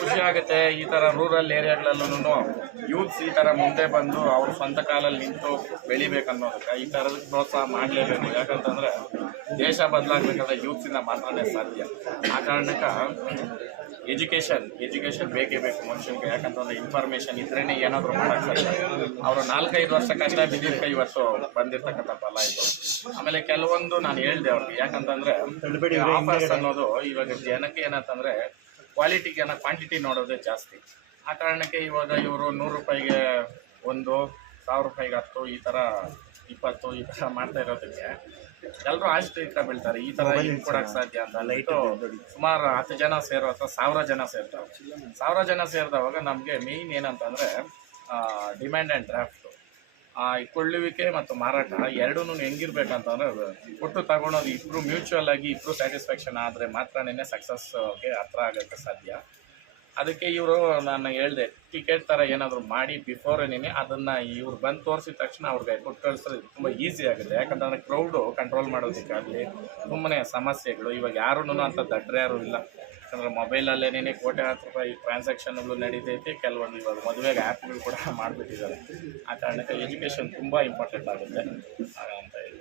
ಖುಷಿ ಆಗುತ್ತೆ. ಈ ಥರ ರೂರಲ್ ಏರಿಯಾಗಳಲ್ಲೂ ಯೂತ್ಸ್ ಈ ಥರ ಮುಂದೆ ಬಂದು ಅವ್ರ ಸ್ವಂತ ಕಾಲಲ್ಲಿ ನಿಂತು ಬೆಳಿಬೇಕನ್ನೋದಕ್ಕೆ ಈ ಥರದ ಪ್ರೋತ್ಸಾಹ ಮಾಡಲೇಬೇಕು. ಯಾಕಂತಂದರೆ ದೇಶ ಬದಲಾಗಬೇಕಾದ್ರೆ ಯೂತ್ಸಿಂದ ಮಾತ್ರನೇ ಸಾಧ್ಯ. ಆ ಕಾರಣಕ್ಕೆ ಎಜುಕೇಷನ್ ಬೇಕೇ ಬೇಕು ಮನುಷ್ಯನಿಗೆ. ಯಾಕಂತಂದರೆ ಇನ್ಫಾರ್ಮೇಷನ್ ಇದ್ರೇ ಏನಾದರೂ ಮಾಡೋಕ್ಕೆ ಸಾಧ್ಯ. ಅವರು 4-5 ವರ್ಷ ಕಷ್ಟ ಬಿದ್ದಿದ್ದಕ್ಕೆ ಇವತ್ತು ಬಂದಿರತಕ್ಕಂಥ ಫಲ ಇದು. ಆಮೇಲೆ ಕೆಲವೊಂದು ನಾನು ಹೇಳಿದೆ ಅವ್ರಿಗೆ, ಯಾಕಂತಂದರೆ ಆಫರ್ಸ್ ಅನ್ನೋದು ಇವಾಗ ಜನಕ್ಕೆ ಏನಂತಂದರೆ ಕ್ವಾಲಿಟಿಗೆ ಕ್ವಾಂಟಿಟಿ ನೋಡೋದೇ ಜಾಸ್ತಿ. ಆ ಕಾರಣಕ್ಕೆ ಇವಾಗ ಇವರು 100 ರೂಪಾಯಿಗೆ 1, 1000 ರೂಪಾಯಿಗೆ 10, ಈ ಥರ 20 ಈ ಥರ ಮಾಡ್ತಾ ಇರೋದಕ್ಕೆ ಎಲ್ಲರೂ ಆಶ್ಚರ್ಯ ಬೀಳ್ತಾರೆ. ಈ ಥರ ಏನು ಕೊಡೋಕ್ಕೆ ಸಾಧ್ಯ ಅಂತ ಲೈಟು ಸುಮಾರು 10 ಜನ ಸೇರೋ ಅಥವಾ 1000 ಜನ ಸೇರ್ತಾವೆ. 1000 ಜನ ಸೇರಿದವಾಗ ನಮಗೆ ಮೇಯ್ನ್ ಏನಂತಂದರೆ ಡಿಮ್ಯಾಂಡ್ ಆ್ಯಂಡ್ ಡ್ರಾಫ್ಟು, ಕೊಳ್ಳುವಿಕೆ ಮತ್ತು ಮಾರಾಟ ಎರಡೂ ಹೆಂಗಿರ್ಬೇಕಂತಂದರೆ ಕೊಟ್ಟು ತಗೊಳೋದು ಇಬ್ಬರು ಮ್ಯೂಚುವಲ್ ಆಗಿ ಇಬ್ಬರು ಸ್ಯಾಟಿಸ್ಫ್ಯಾಕ್ಷನ್ ಆದರೆ ಮಾತ್ರನೇ ಸಕ್ಸಸ್ಗೆ ಹತ್ರ ಆಗೋಕ್ಕೆ ಸಾಧ್ಯ. ಅದಕ್ಕೆ ಇವರು ನಾನು ಹೇಳಿದೆ, ಟಿಕೆಟ್ ಥರ ಏನಾದರೂ ಮಾಡಿ ಬಿಫೋರೇನೇ ಅದನ್ನು ಇವ್ರು ಬಂದು ತೋರಿಸಿದ ತಕ್ಷಣ ಅವ್ರಿಗೆ ಕೊಟ್ಟು ಕಳಿಸೋದು ತುಂಬ ಈಸಿ ಆಗುತ್ತೆ. ಯಾಕಂತಂದರೆ ಕ್ರೌಡು ಕಂಟ್ರೋಲ್ ಮಾಡೋದಕ್ಕಾಗಲಿ ಸುಮ್ಮನೆ ಸಮಸ್ಯೆಗಳು ಇವಾಗ ಯಾರೂ ಅಂತ ದಡ್ರೆ ಯಾರೂ ಇಲ್ಲ. ಯಾಕಂದರೆ ಮೊಬೈಲಲ್ಲೇನೇ ಕೋಟ್ಯಾಂತರ ರೂಪಾಯಿ ಟ್ರಾನ್ಸಾಕ್ಷನ್ಗಳು ನಡೀತೈತೆ. ಕೆಲವೊಂದು ಇವಾಗ ಮದುವೆಗೆ ಆ್ಯಪ್ಗಳು ಕೂಡ ಮಾಡಿಬಿಟ್ಟಿದ್ದಾರೆ. ಆ ಕಾರಣಕ್ಕೆ ಎಜುಕೇಷನ್ ತುಂಬ ಇಂಪಾರ್ಟೆಂಟ್ ಆಗುತ್ತೆ ಅಂತ ಹೇಳಿ.